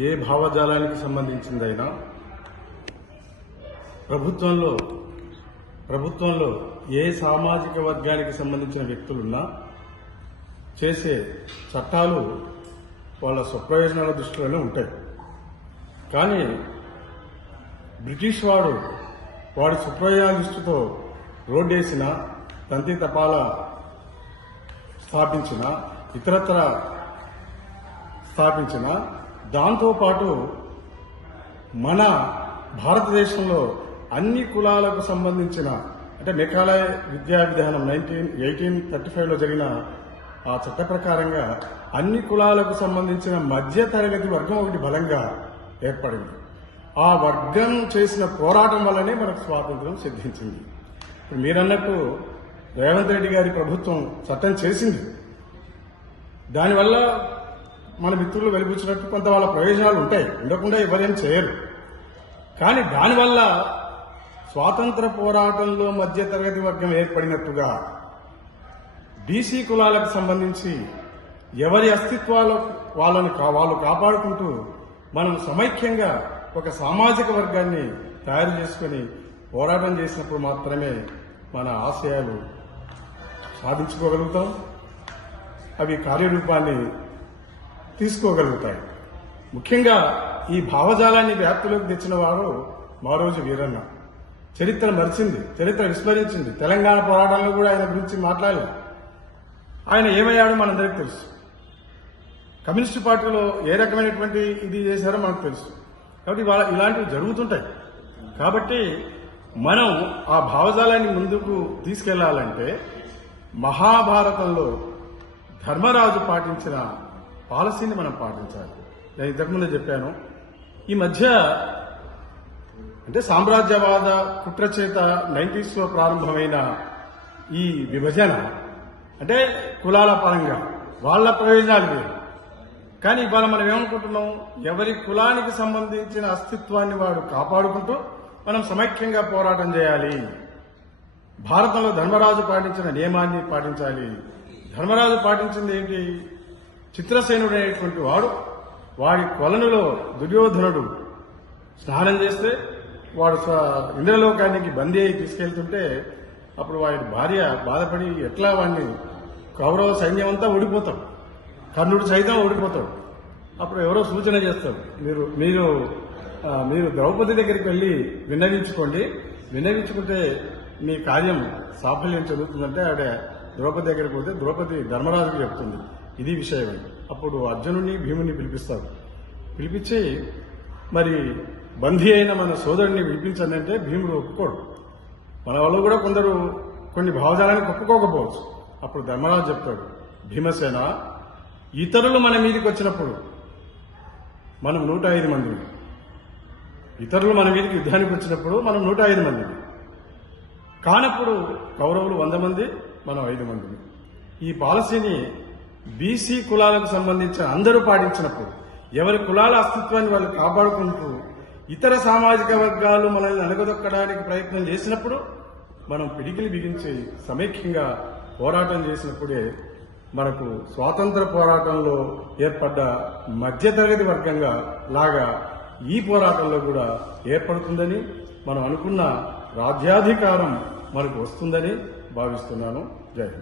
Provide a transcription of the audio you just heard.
ఏ భావజాలానికి సంబంధించిందైనా ప్రభుత్వంలో ఏ సామాజిక వర్గానికి సంబంధించిన వ్యక్తులున్నా చేసే చట్టాలు వాళ్ళ స్వప్రయోజనాల దృష్టిలోనే ఉంటాయి. కానీ బ్రిటిష్ వాడి స్వప్రయోజనాల దృష్టితో రోడ్డేసిన, తంతి తపాల స్థాపించిన, ఇతరత్ర స్థాపించిన, దాంతోపాటు మన భారతదేశంలో అన్ని కులాలకు సంబంధించిన, అంటే మెకాలయ విద్యా విధానం 1835లో జరిగిన ఆ చట్ట ప్రకారంగా అన్ని కులాలకు సంబంధించిన మధ్య తరగతి వర్గం ఒకటి బలంగా ఏర్పడింది. ఆ వర్గం చేసిన పోరాటం వల్లనే మనకు స్వాతంత్రం సిద్ధించింది. ఇప్పుడు మీరన్నట్టు రేవంత్ రెడ్డి గారి ప్రభుత్వం చట్టం చేసింది. దానివల్ల మన మిత్రులు వెలిపించినట్టు కొంత వాళ్ళ ప్రయోజనాలు ఉంటాయి, ఉండకుండా ఎవరేం చేయరు. కానీ దానివల్ల స్వాతంత్ర పోరాటంలో మధ్య తరగతి వర్గం ఏర్పడినట్టుగా బీసీ కులాలకు సంబంధించి ఎవరి అస్తిత్వాలు వాళ్ళు కాపాడుకుంటూ మనం సమైక్యంగా ఒక సామాజిక వర్గాన్ని తయారు చేసుకుని పోరాటం చేసినప్పుడు మాత్రమే మన ఆశయాలు సాధించుకోగలుగుతాం, అవి కార్యరూపాన్ని తీసుకోగలుగుతాయి. ముఖ్యంగా ఈ భావజాలాన్ని వ్యాప్తిలోకి తెచ్చిన వారు మారోజు వీరన్న. చరిత్ర మరిచింది, చరిత్ర విస్మరించింది. తెలంగాణ పోరాటంలో కూడా ఆయన గురించి మాట్లాడలేదు. ఆయన ఏమయ్యాడో మనందరికీ తెలుసు. కమ్యూనిస్టు పార్టీలో ఏ రకమైనటువంటి ఇది చేశారో మనకు తెలుసు. కాబట్టి ఇలాంటివి జరుగుతుంటాయి. కాబట్టి మనం ఆ భావజాలాన్ని ముందుకు తీసుకెళ్లాలంటే మహాభారతంలో ధర్మరాజు పాటించిన పాలసీని మనం పాటించాలి. నేను ఇంతకుముందే చెప్పాను, ఈ మధ్య అంటే సామ్రాజ్యవాద కుట్ర చేత 90s ప్రారంభమైన ఈ విభజన అంటే కులాల పరంగా వాళ్ళ ప్రయోజనాలు వేరు. కానీ ఇవాళ మనం ఏమనుకుంటున్నాం, ఎవరి కులానికి సంబంధించిన అస్తిత్వాన్ని వాడు కాపాడుకుంటూ మనం సమైక్యంగా పోరాటం చేయాలి. భారతంలో ధర్మరాజు పాటించిన నియమాన్ని పాటించాలి. ధర్మరాజు పాటించింది ఏంటి? చిత్రసేనుడు అనేటువంటి వాడి కొలనులో దుర్యోధనుడు స్నానం చేస్తే వాడు ఇంద్రలోకానికి బందీ అయి తీసుకెళ్తుంటే అప్పుడు వాడి భార్య బాధపడి ఎట్లా వాడిని కౌరవ సైన్యం అంతా ఓడిపోతాం, కర్ణుడు సైతం ఓడిపోతాడు. అప్పుడు ఎవరో సూచన చేస్తారు, మీరు ద్రౌపది దగ్గరికి వెళ్లి విన్నవించుకుంటే మీ కార్యం సాఫల్యం చెందుతుందంటే ఆవిడ ద్రౌపది దగ్గరికి పోతే ద్రౌపది ధర్మరాజుకు చెప్తుంది ఇది విషయం. అప్పుడు అర్జునుడిని భీముని పిలిపిస్తారు. పిలిపించి మరి బందీ అయిన మన సోదరుడిని విడిపించండి అంటే భీముడు ఒప్పుకోడు. మన వాళ్ళు కూడా కొందరు కొన్ని భావజాలానికి ఒప్పుకోకపోవచ్చు. అప్పుడు ధర్మరాజు చెప్తాడు, భీమసేన, ఇతరులు మన మీదకి వచ్చినప్పుడు మనం 105 మందిని, ఇతరులు మన మీదకి యుద్ధానికి వచ్చినప్పుడు మనం 105 మందిని, కానప్పుడు కౌరవులు 100 మంది, మనం 5 మందిని. ఈ పాలసీని బీసీ కులాలకు సంబంధించిన అందరూ పాటించినప్పుడు, ఎవరి కులాల అస్తిత్వాన్ని వాళ్ళు కాపాడుకుంటూ ఇతర సామాజిక వర్గాలు మనల్ని అణగదొక్కడానికి ప్రయత్నం చేసినప్పుడు మనం పిడికిలి బిగించి సమైక్యంగా పోరాటం చేసినప్పుడే మనకు స్వాతంత్ర పోరాటంలో ఏర్పడ్డ మధ్యతరగతి వర్గంగా లాగా ఈ పోరాటంలో కూడా ఏర్పడుతుందని, మనం అనుకున్న రాజ్యాధికారం మనకు వస్తుందని భావిస్తున్నాను. జై హింద్.